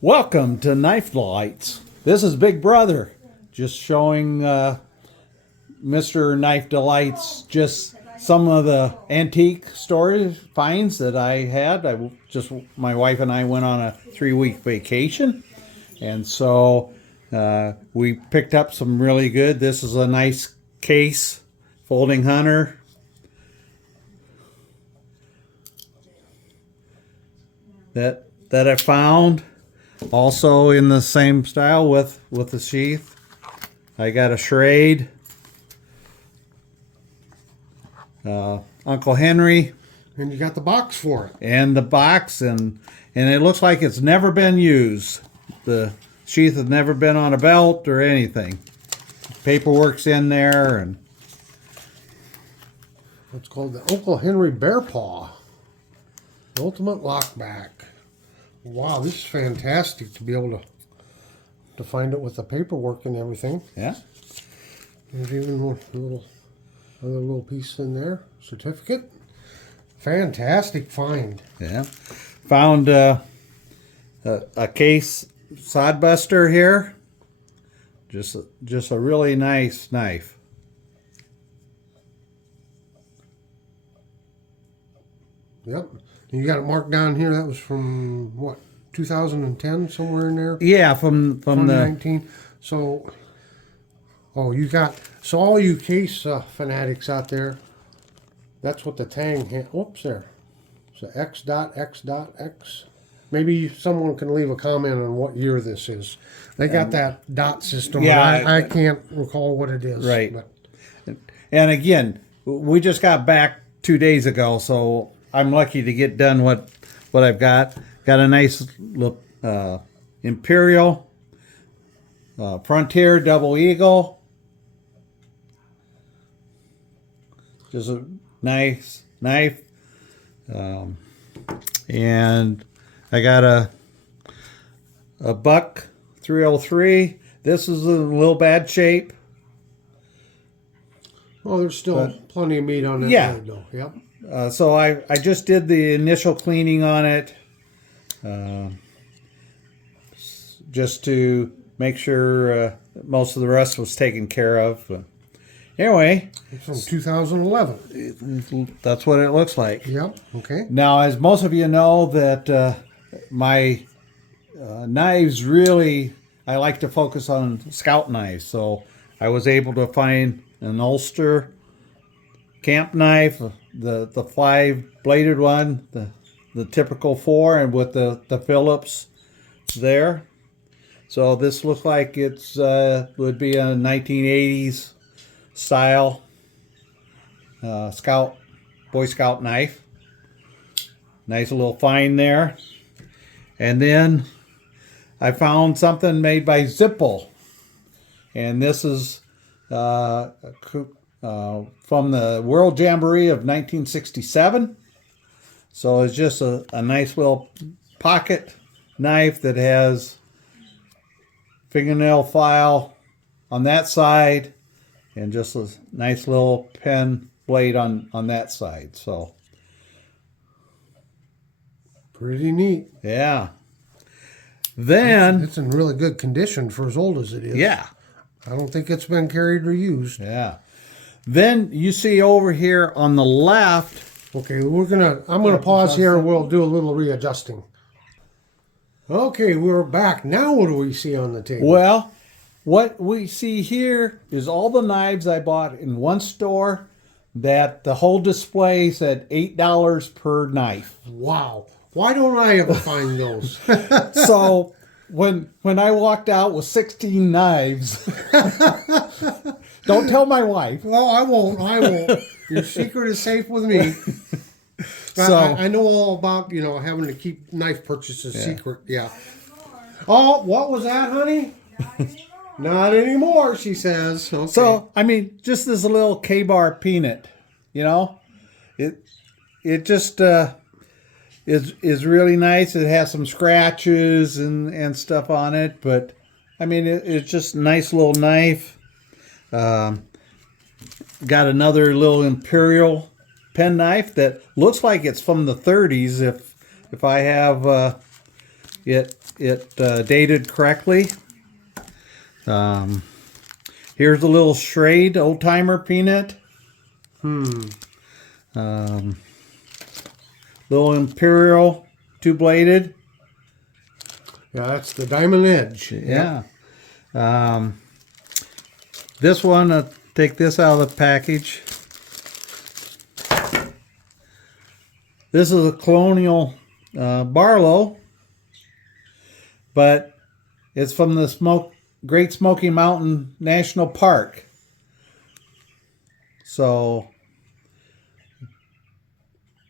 Welcome to Knife Delights. This is Big Brother, just showing Mr. Knife Delights just some of the antique stories finds that I had. My wife and I went on a 3-week vacation, and so we picked up some really good. This is a nice case, folding hunter. That I found. Also in the same style with the sheath. I got a Schrade. Uncle Henry. And you got the box for it. And the box, and it looks like it's never been used. The sheath has never been on a belt or anything. Paperwork's in there, and It's called the Uncle Henry Bear Paw. The Ultimate Lockback. Wow, this is fantastic to be able to find it with the paperwork and everything. yeah. There's even one other little piece in there. Certificate. Fantastic find. Yeah. Found a case sodbuster here. Just a really nice knife. Yep. And you got it marked down here. That was from what, 2010, somewhere in there. Yeah, from the 2019. So, so all you case fanatics out there, that's what the Tang. Whoops, there. So X.X.X. Maybe someone can leave a comment on what year this is. They got that dot system. Yeah, and I can't recall what it is. Right. But. And again, we just got back 2 days ago, so I'm lucky to get done what I've got. Got a nice little Imperial Frontier Double Eagle. Just a nice knife. And I got a Buck 303. This is in a little bad shape. Oh, there's still plenty of meat on that blade, though. Yep. So I just did the initial cleaning on it, just to make sure most of the rest was taken care of. Anyway, It's from 2011. that's what it looks like. Yep. Okay. Now, as most of you know, that my knives really, I like to focus on scout knives. So I was able to find an Ulster camp knife, the 5-bladed one, the typical 4, and with the Phillips there. So this looks like it's would be a 1980s style Boy Scout knife. Nice little find there. And then I found something made by Zippel, and this is from the World Jamboree of 1967. So it's just a nice little pocket knife that has fingernail file on that side and just a nice little pen blade on that side. So Pretty neat. yeah. Then It's in really good condition for as old as it is. yeah. I don't think it's been carried or used. Yeah. Then you see over here on the left. Okay, I'm gonna pause here and we'll do a little readjusting. Okay, we're back. Now what do we see on the table? Well, what we see here is all the knives I bought in one store that the whole display said $8 per knife. Wow. Why don't I ever find those? So when I walked out with 16 knives, don't tell my wife. No, I won't. Your secret is safe with me. So I know all about, having to keep knife purchases secret. Yeah. Oh, what was that, honey? Not anymore, she says. Okay. So I mean, just this little K-bar peanut, it just is really nice. It has some scratches and stuff on it, but I mean, it's just a nice little knife. Got another little Imperial penknife that looks like it's from the 30s. If I have it it dated correctly. Here's a little Schrade old timer peanut. Little Imperial two-bladed. Yeah, that's the Diamond Edge. Yeah. This one, take this out of the package. This is a Colonial Barlow, but it's from the Great Smoky Mountain National Park. So,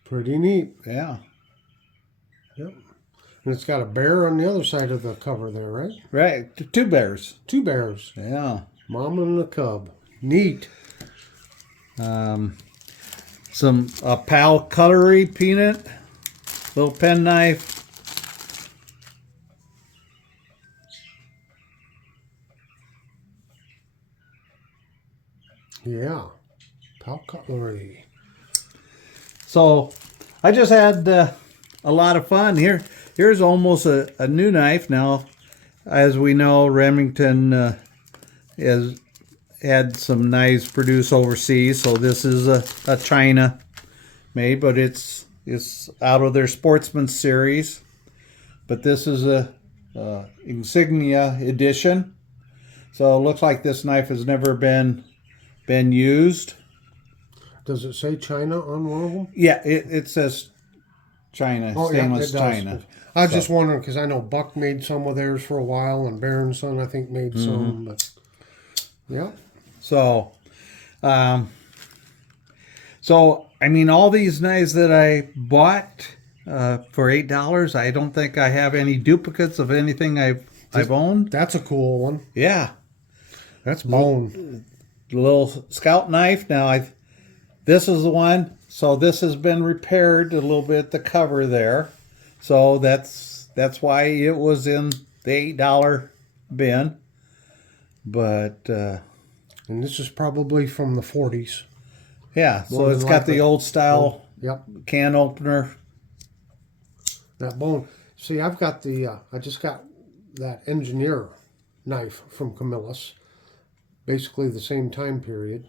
Pretty neat. yeah. Yep. And it's got a bear on the other side of the cover there, right? Right, two bears. Two bears. Yeah. Mama and a cub. Neat. Some Pal Cutlery peanut, little penknife. Yeah. Pal Cutlery. So I just had a lot of fun here. Here's almost a new knife now. As we know, Remington has had some knives produced overseas, so this is a China made, but it's out of their Sportsman series. But this is a insignia edition, so it looks like this knife has never been used. Does it say China on one of them? Yeah, it says China, stainless China. I was just wondering because I know Buck made some of theirs for a while, and Bear & Son I think made some, but yeah. So, I mean, all these knives that I bought for $8, I don't think I have any duplicates of anything I've owned. That's a cool one. Yeah, That's bone. the little Scout knife. Now, this is the one. So this has been repaired a little bit. The cover there, so that's why it was in the $8 bin. But And this is probably from the 40s. yeah, so More it's than got the likely. old style Yep. can opener. That bone. See, I've got I just got that engineer knife from Camillus. Basically the same time period.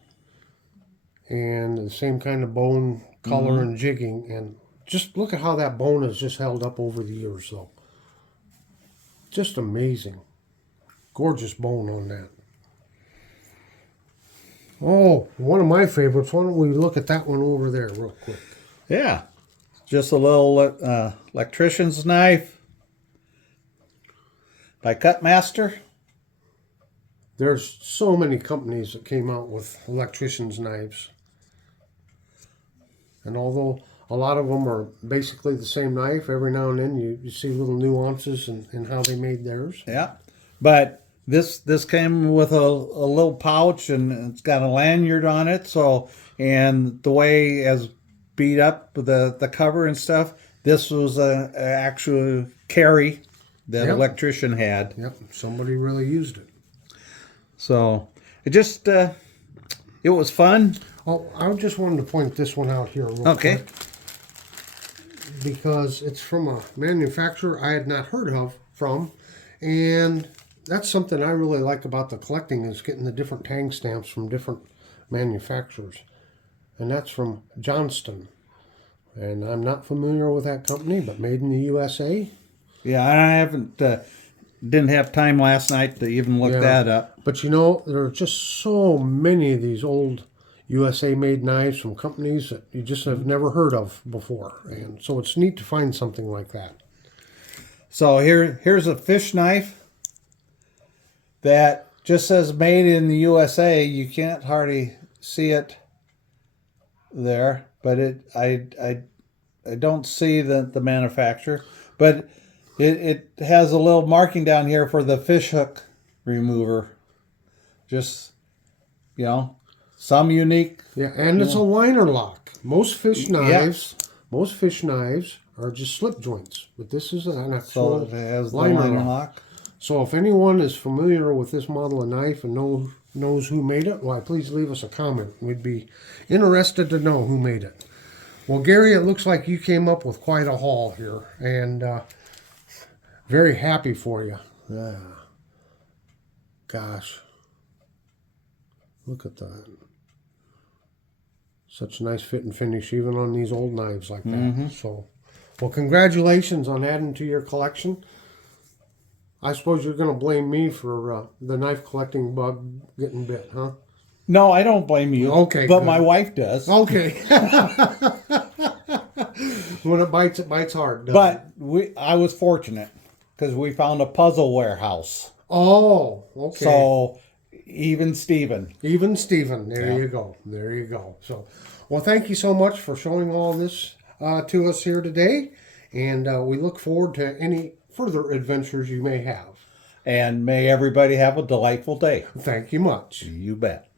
And the same kind of bone color and jigging. And just look at how that bone has just held up over the years, though. Just amazing. Gorgeous bone on that. Oh, one of my favorites. Why don't we look at that one over there real quick? Yeah, just a little electrician's knife by Cutmaster. There's so many companies that came out with electrician's knives. And although a lot of them are basically the same knife, every now and then you see little nuances in how they made theirs. Yeah, but this came with a little pouch, and it's got a lanyard on it. So, and the way as beat up the cover and stuff, this was a actual carry that Yep. electrician had. Yep, somebody really used it. So it just it was fun. Oh, I just wanted to point this one out here real Okay. quick. Because it's from a manufacturer I had not heard of and that's something I really like about the collecting is getting the different tang stamps from different manufacturers. And that's from Johnston. And I'm not familiar with that company, but made in the USA. Yeah, I haven't didn't have time last night to even look Yeah. that up. But you know, there are just so many of these old USA made knives from companies that you just have never heard of before. And so it's neat to find something like that. So here's a fish knife that just says made in the USA. You can't hardly see it there, but I don't see the manufacturer, but it has a little marking down here for the fish hook remover. Just, you know, some unique. Yeah, and it's a liner lock. Most fish knives, Yeah. are just slip joints, but this is an So actual it has the liner line lock. lock. So if anyone is familiar with this model of knife and knows who made it, why please leave us a comment. We'd be interested to know who made it. Well, Gary, it looks like you came up with quite a haul here, and Very happy for you. Yeah. Gosh. Look at that. Such a nice fit and finish, even on these old knives like that. So, well, congratulations on adding to your collection. I suppose you're going to blame me for the knife collecting bug getting bit, huh? No, I don't blame you. Okay, but good. my wife does. Okay. When it bites hard. But I was fortunate because we found a puzzle warehouse. Oh, okay. So even Steven. Even Stephen. There Yeah. you go. There you go. So, well, thank you so much for showing all this to us here today. And we look forward to any further adventures you may have. And may everybody have a delightful day. Thank you much. You bet.